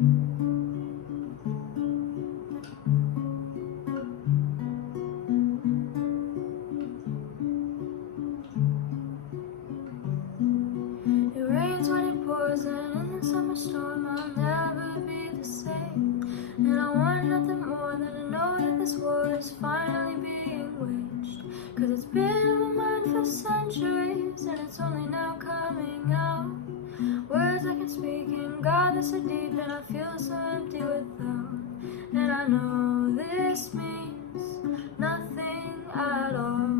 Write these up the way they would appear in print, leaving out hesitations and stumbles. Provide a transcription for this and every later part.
It rains when it pours, and in the summer storm I'll never be the same. And I want nothing more than to know that this war is finally being waged. 'Cause it's been in my mind for centuries, and it's only now coming out. Words I can speak in God that's so deep, and I feel so empty without. And I know this means nothing at all.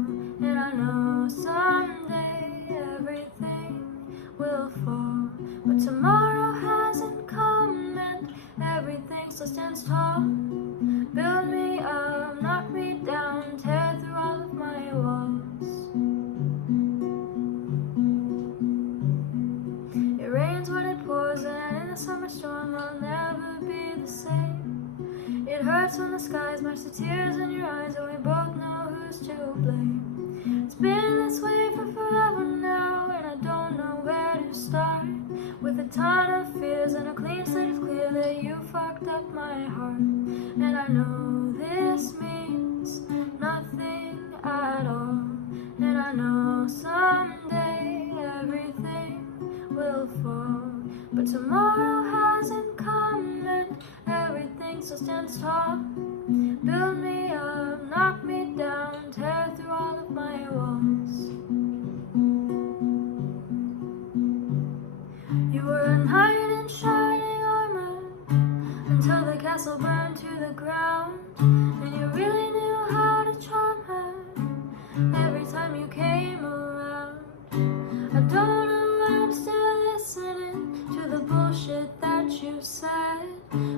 And I know someday everything will fall, but tomorrow hasn't come, and everything still stands tall. Build me up, knock me down, tear through all of my walls. It rains when it pours, and in the summer storm I'll never be the same. It hurts when the skies match the tears in your eyes, and we both know who's to blame. It's been this way for forever now, and I don't know where to start. With a ton of fears and a clean slate, it's clear that you fucked up my heart. And I know this means nothing at all. And I know someday everything will fall, but tomorrow hasn't come, and everything still stands tall. Build me up, knock me down, tear through all of my walls. You were a knight in shining armor until the castle burned to the ground, and you really knew how to charm her every time you came around. I don't know why I'm still listening to the bullshit that you said,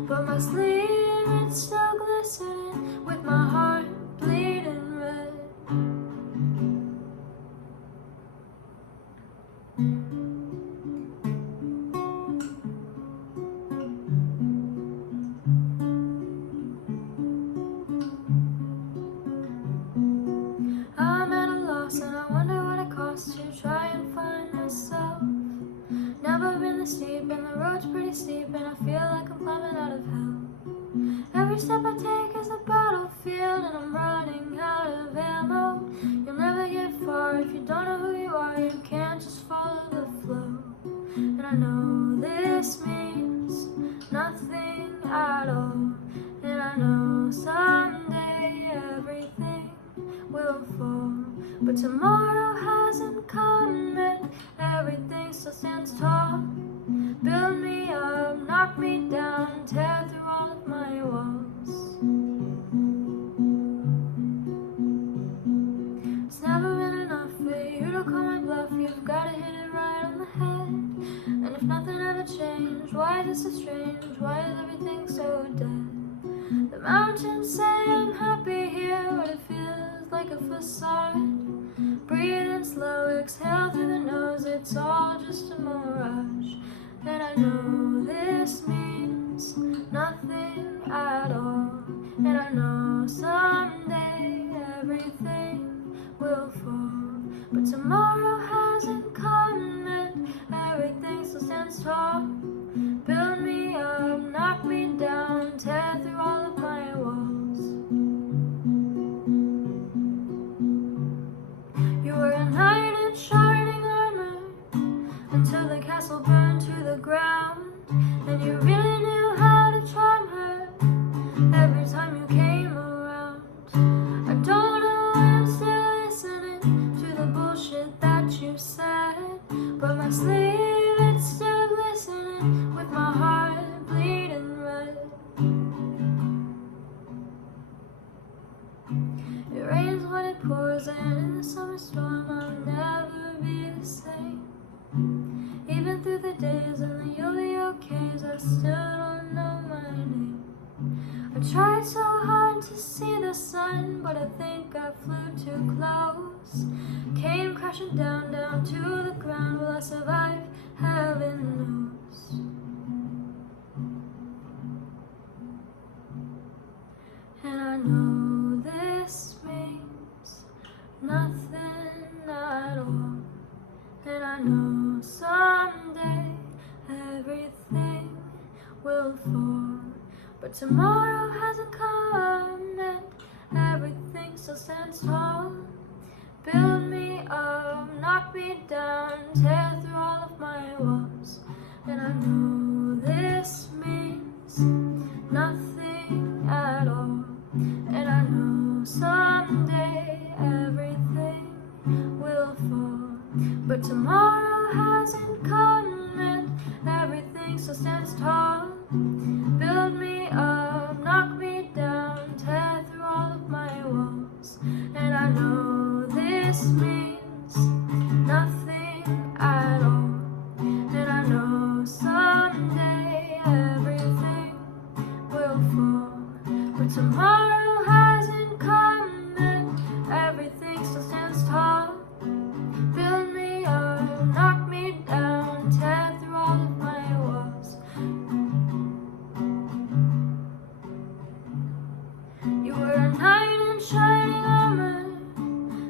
but my sleeve, it's still glistening with my heart bleeding red. I'm at a loss, and I wonder what it costs to try and find myself. Never been this deep, and the road's pretty steep, and I feel like I'm climbing out of hell. Every step I take is a battlefield, and I'm running out of ammo. You'll never get far if you don't know who you are. You can't just follow the flow. And I know this means nothing at all. And I know someday everything will fall, but tomorrow hasn't come, and everything still stands tall. Build me up, knock me down, tear through all of my walls. It's never been enough for you to call my bluff. You've gotta hit it right on the head. And if nothing ever changed, why is it so strange? Why is everything so dead? The mountains say I'm happy here, but it feels like a facade. Breathing slow, exhale through the nose, it's all just a mirage. And I know this means nothing at all. And I know someday everything will fall, but tomorrow hasn't come, and everything still stands tall. Build me up, knock me down, tear through all of my walls. You were a knight in shining armor until the castle burned to the ground, and you really knew how to charm her every time you came around. I don't know why I'm still listening to the bullshit that you said, but my sleeve, it's still glistening with my heart bleeding red. It rains when it pours, and in the summer storm I'll never be the same. Even through the days and the yo-yo-Ks, I still don't know my name. I tried so hard to see the sun, but I think I flew too close. Came crashing down, down to the ground. Will I survive? Heaven knows. And I know this means nothing at all. And I know someday everything will fall. But tomorrow hasn't come and everything still stands tall. Build me up, knock me down, tear through all of my walls. And I know this means nothing at all. And I know someday everything will fall. But tomorrow hasn't come and everything still stands tall. Build me up, knock me down, tear through all of my walls. And I know this means nothing at all. And I know someday everything will fall. But tomorrow hasn't come and everything still stands tall. Build me up, knock me down, tear through all of my walls. You were a knight in shining armor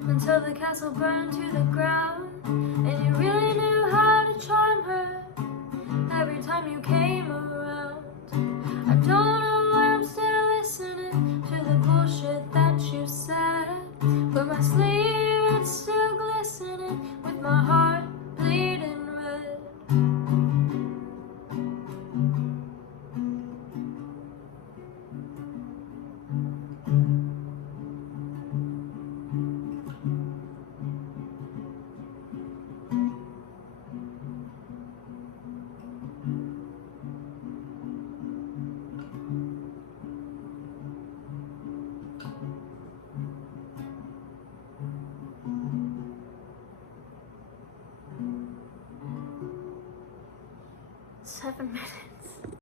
until the castle burned to the ground. And you really knew how to charm her every time you came around. I don't know why I'm still listening to the bullshit that you said, but my sleeve it's still glistening with my heart bleeding red. Seven minutes.